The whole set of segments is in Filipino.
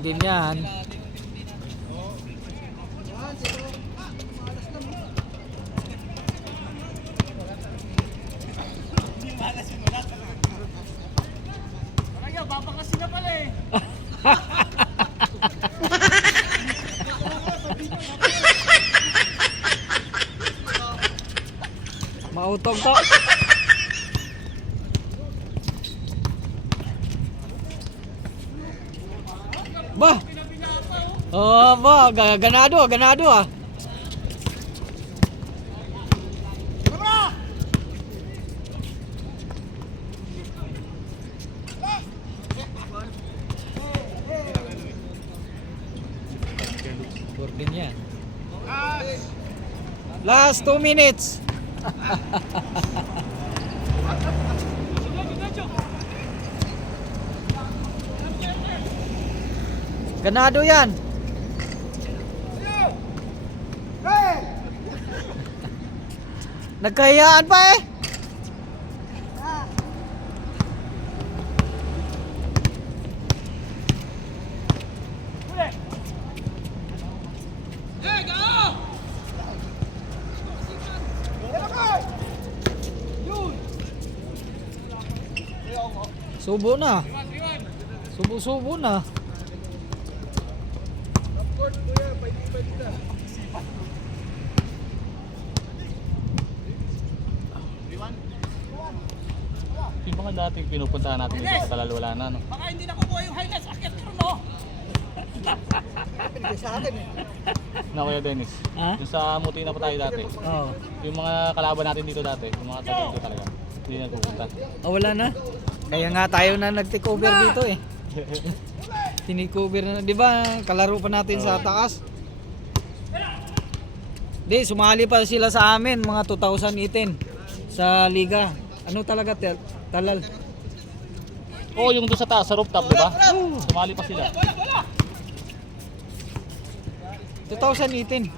din yan. Babakasin na pala eh. Mautog to. Bah. Oh, bah, ganado ah. Gordon yan. Last 2 minutes. Ganado yan. Nagkahiyaan pa eh. Subo na. Subo na. Yung mga dating pinupuntahan natin dito sa Talal, wala na, no? Baka hindi na kukuha yung highlights. Akit ko, no? Sa akin eh. Na Kuya Dennis. Ha? Yung sa Muti na pa tayo dati. Oo. Yung mga kalaban natin dito dati, yung mga taga dito talaga. Hindi na pupunta. Oh, wala na. Kaya nga tayo na nag-take over dito eh. Tinikover na, 'di ba? Kalaro pa natin sa taas. Di, sumali pa sila sa amin mga 2018 sa liga. Ano talaga Talal? Oo, yung doon sa taas, sa rooftop, di ba? Sumali pa sila. 2018.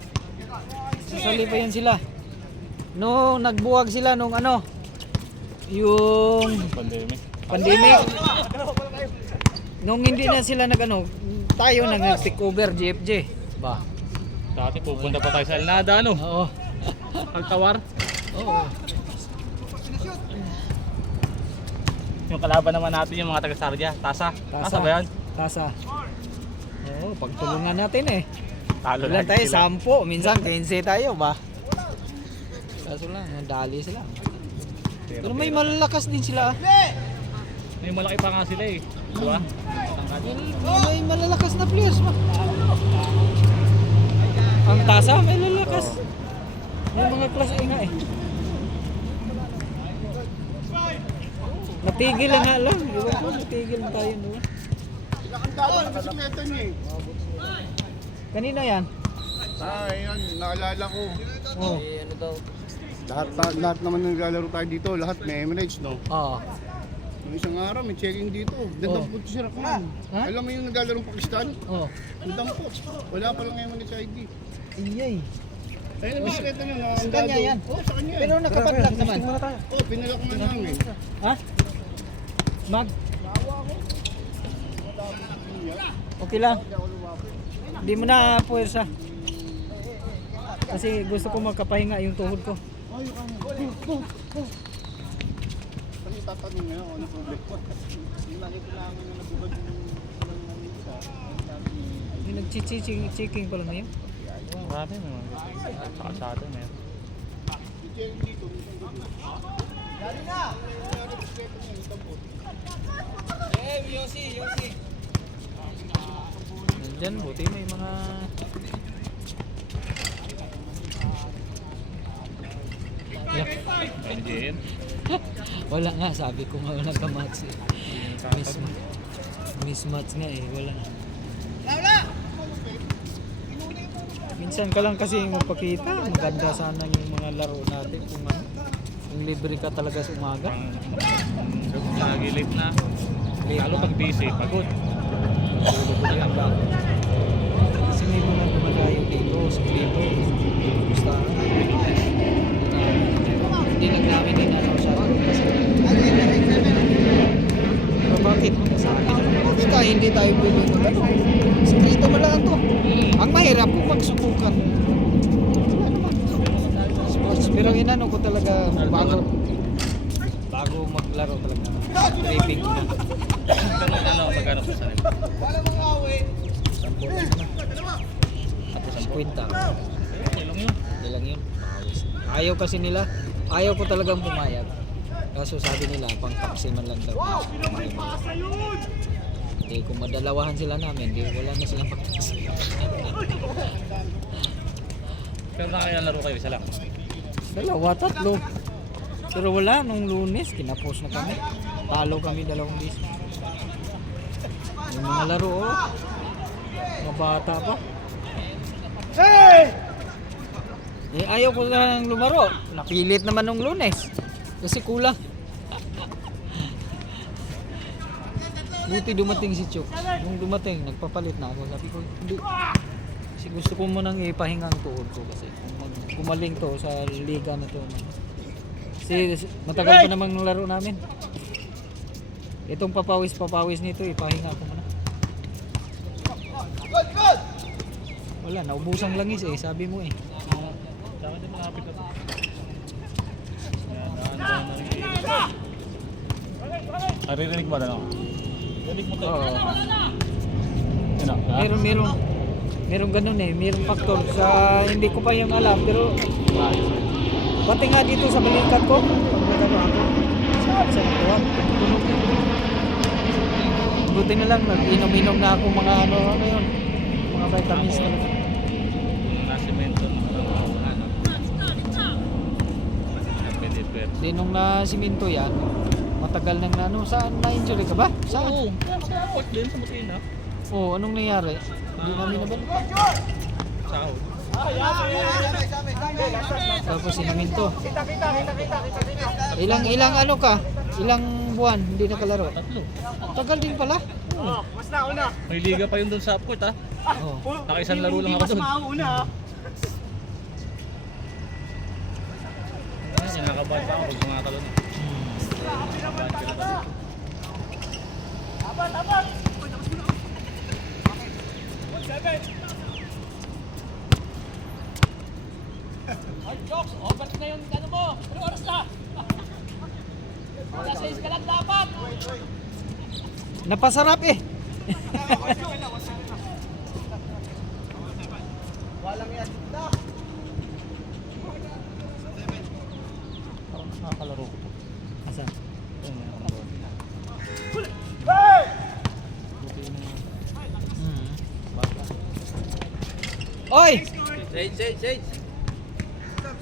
Sasali pa yan sila. No, nagbuwag sila nung ano, yung pandemic. Nung hindi na sila nag-ano, tayo na nag-take over GFJ. Ba? Dati pupunta pa tayo sa Alnada, ano? Oo. Altawar. Oo. Yung kalaban naman natin yung mga taga Sardia, Tasa. Tasa ba yan? Tasa. Oo, pagtulungan natin eh. Talo Ilan lagi tayo? sila. 10, minsan 15 tayo ba? Kaso lang, dali sila. Pero may malalakas din sila. May malaki pa nga sila eh. Di ba? May malalakas na players ba? Ang Tasa may lalakas. May mga klase nga eh. Natigil na nga lang. Iwan ko, natigil na tayo no. Nakandaan na bisikleta niya eh. Kanina yan? Yan, naalala ko. Oo. Lahat naman naglalaro tayo dito, lahat may Emirates, no? Oo. Yung isang araw, may checking dito. Dandampot si Rakman. Ha? Alam mo yung naglalaro Pakistan? Oo. Dandampot. Wala pa lang Emirates ID. Iyay. Ayun ang bisikleta niya, Sa kanya yan? Oo, sa kanya. Pero nakapadlock naman. Oo, pinala ko na namin. Ha? Mag? Okay lang. Hindi mo na puwersa. Kasi gusto ko magkapahinga yung tuhod ko. Kasi tatanong ngayon kung ano problema. Yung nakita namin na nabubad yung isa. Yung nag-checking pala ngayon. Marami naman. Saka sa atin, eh. Yung checking dito, minsan dito. Dali na! Yosi. Nandyan, buti may mga... NGN. Wala nga, sabi ko nga walang kamatch eh. Mismatch nga eh, wala. Minsan ka lang kasi magpakita, maganda sana yung mga laro natin kung ano. Kung libre ka talaga sa umaga. Lagi late na. Lalo pag busy, pagod. Yan ba? Kasi may mga gumagayo dito sa dito. Basta hindi lang namin dinanaw kasi pero bakit? Sa akin naman, hindi tayo pwede mag Sama-sama lang to. Ang mahirap kung magsubukan. Wala naman. Sports. Pero inano ko talaga bago maglaro talaga. Taping ko. Pero ano, magkano po sa nila? Sampo lang na. Tapos 50. Okay lang yun. Hindi lang yun. Mawis. Ayaw kasi nila. Ayaw ko talagang pumayag. Kaso sabi nila, pang taksiman lang daw. Hindi, kung madalawahan sila namin, di wala na silang pagtaksi. Pero nakailan laro kayo, isa lang. Dalawa, tatlo. Pero wala, nung Lunes, kinapos na kami. Talo kami 2 beses. Yung mga laro, oh. Mga bata pa. Eh, ayaw ko lang lumaro. Napilit naman nung Lunes. Kasi kulang. Buti dumating si Chok. Nung dumating, nagpapalit na ako. Sabi ko, hindi. Kasi gusto ko munang ipahinga ang tuhod ko kasi kumaling to sa liga na to. Kasi matagal pa namang laro namin. Itong papawis nito, ipahinga ko muna. Wala, naubusang langis eh, sabi mo eh. Saka din malapit na to. Naririnig mo na no? Rinig mo to. Oo. Yun o. Meron ganun eh, meron faktor sa hindi ko pa yung alam pero pati nga dito sa balikat ko, pag nagano ako, sa natuwa, tunog yun. Buti na lang, nag-inom-inom na ako mga ano yun, mga vitamins talaga. Nasimento na ano. Pwede. Di nung na-siminto yan, matagal nang na, ano, saan na-injury ka ba? Saan? Oo, sa court din sa Mutina. Oo, anong nangyari? Hindi namin nabalik. Sahod. Tapos sinaminto. Ilang ano ka? Ilang buwan hindi nakalaro? 3. Tagal din pala. May liga pa yun doon sa court ha. Oo. Nakaisang laro lang ako doon. Yung nakabahan pa ako pag tumatalo na. Jokes, balik na yung ano mo. Ano oras na? Alas 6 ka lang dapat. Napasarap eh. Parang nakakalaro ko to. Asan? Ayun, meron ako doon. Bata. Oy! Sage.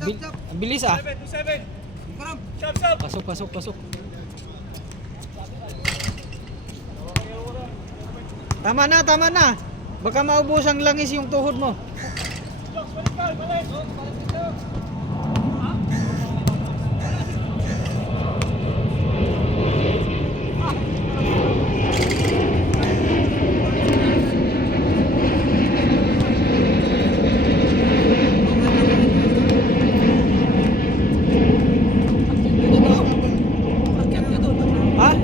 Ang bilis ah. Pasok. Tama na. Baka maubos ang langis yung tuhod mo. Ha?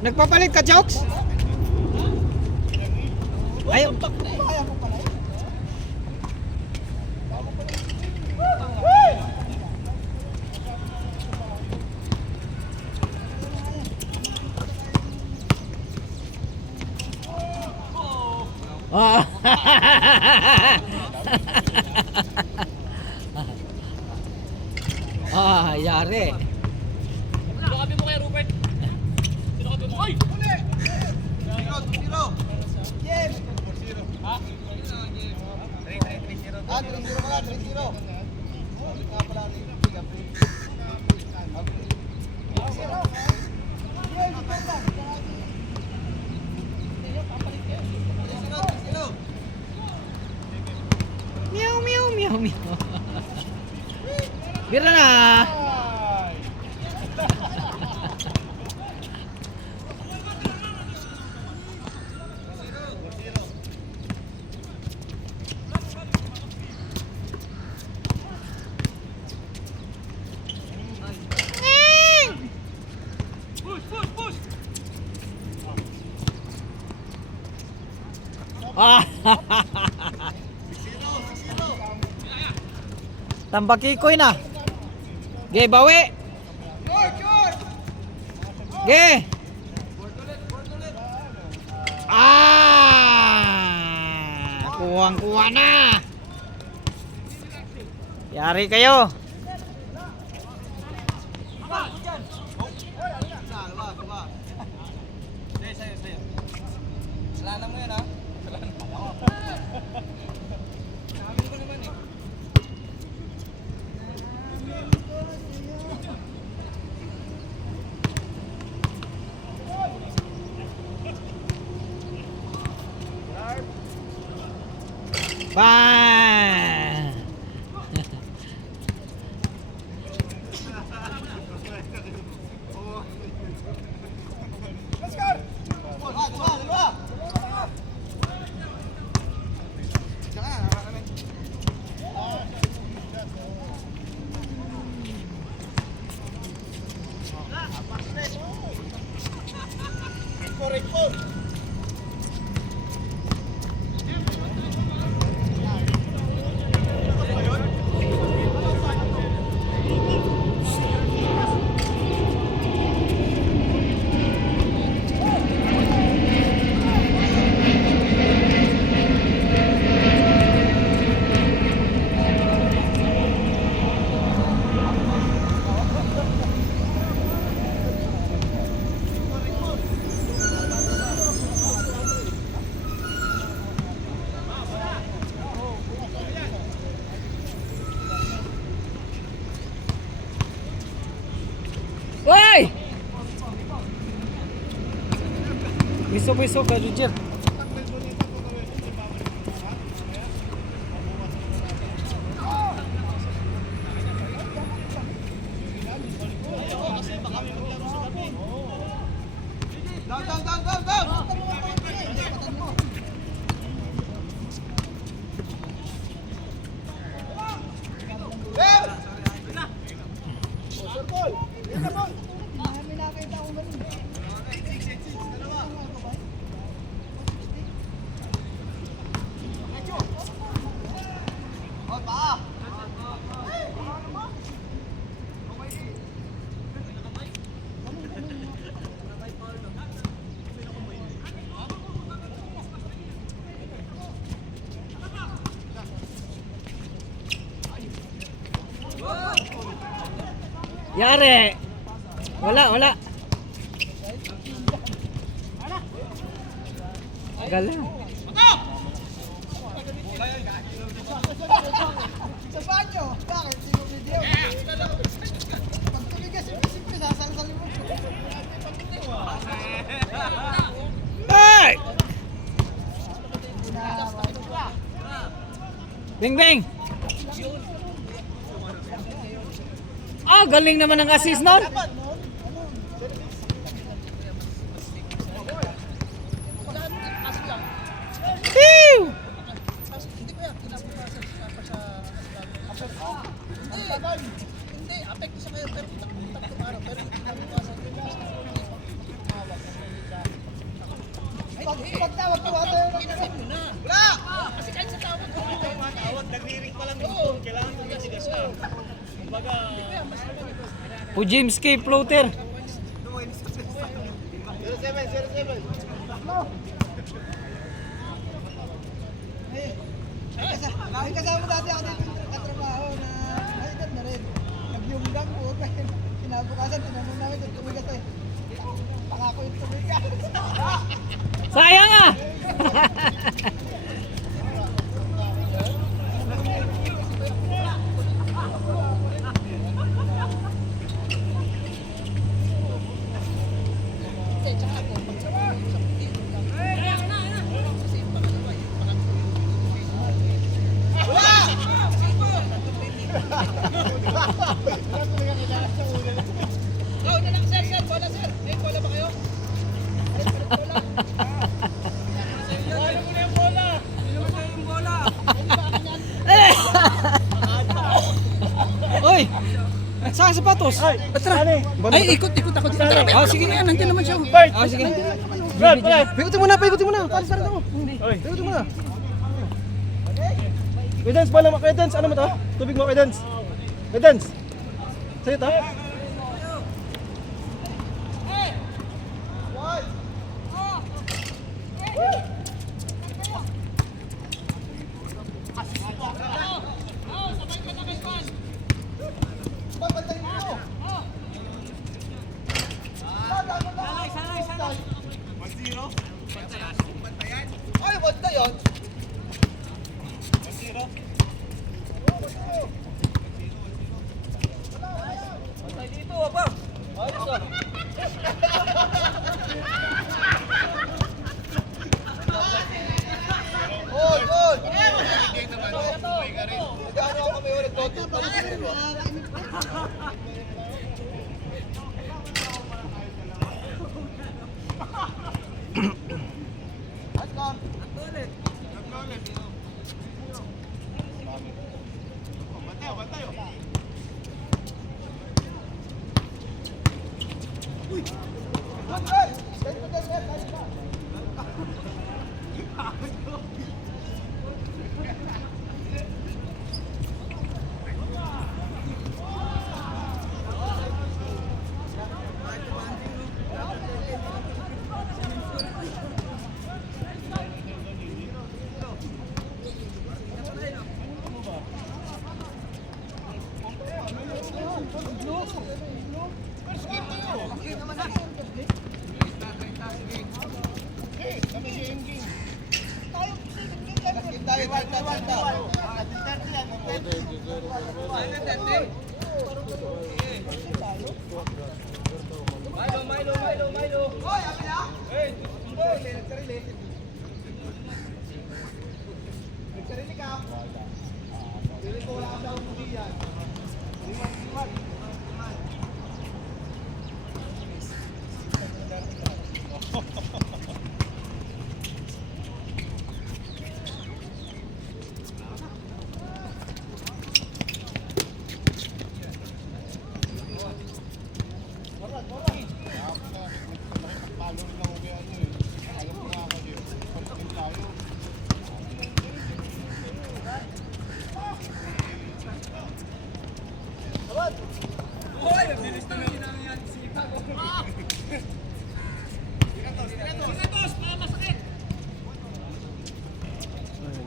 Nagpapalit ka, Chokes? Ayaw. Ah. Yari. Sinabi mo kay Rupert. Sinabi mo, oy! Meow. Bira na. Ah! Tambakikoy na. Ge, bawi. Ge. Kuwang-kuwa na. Yari kayo. Bye. Woi! Besok-besok gak jujur. Yare. Wala. Galing. Sa banyo! Bakit? Hindi mo video? Pag tumigas, siyempre sasalsalin mo. Hey! Bing bing. Ah, galing naman ang assist nun. Pew! Hindi, apekto sa kayo, pero tatlong araw, pero hindi kinabukasan. Pag tawag ko, inasin mo na. Wala! Kasi kahit sa tawag ko, tawag, nagriring pa lang doon. Kailangan ko kasi gas na. Kumbaga, Pujimski floater. 07. May kasama dati ako dito katrabaho na ay edad na rin. Nag-yunggang po. Kinabukasan, tinanong namin kung tumigas eh. Pangako yung tumigas. Sayang ah. Oy! Saan sapatos? Ay, ikot ako dito. Oh, sige. Nandiyan naman siya. Oh, sige. Paikutin mo na. Paris ako. Oy. Ito mo na. Wedens, bala mo. Wedens, ano mo to? Tubig mo, Wedens. Wedens. Sa'yo to? Ay, basta yun. Gol, gol. Nag-ano ako kami ulit, Toto.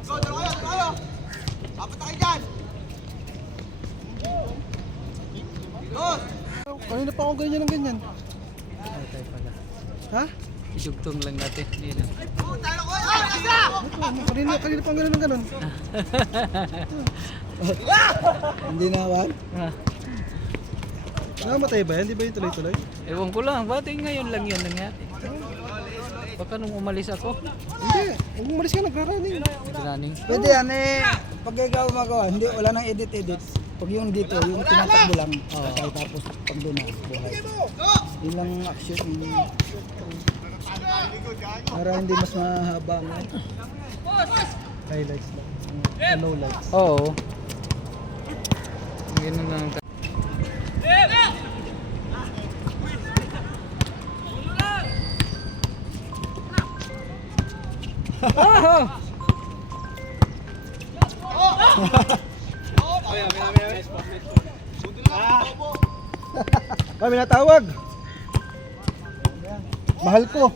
Go, dalawa kayo, dalawa kayo. Apat na kayo dyan. Dos. Kanina pa akong ganyan ng ganyan. Ay, tayo pala. Ha? Isugtong lang natin. Yun lang. Oh, tayo ko. Ah, isa. Kanina pa ang ganun ng ganun. Hindi na awan? Ah, Namatay ba yan? Di ba yung tuloy-tuloy? ewan ko lang. Bakit ngayon lang yun nangyari? Baka nung umalis ako. Hindi. Huwag umalis ka, nagra-running. Running. Pwede yan eh. Pag ikaw magawa, hindi, wala nang edit-edit. Pag yung dito, yung tinatakbo lang. Okay, tapos pag doon na, buhay. Yun lang action. Para hindi mas mahaba mo. Highlights lang. Low lights. Oo. Ganun lang. Ah, may natawag. Mahal ko.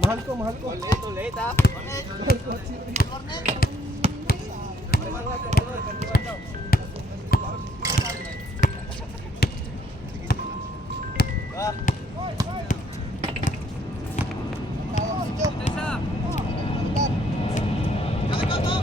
Mahal ko, mahal ko. Go, go, go!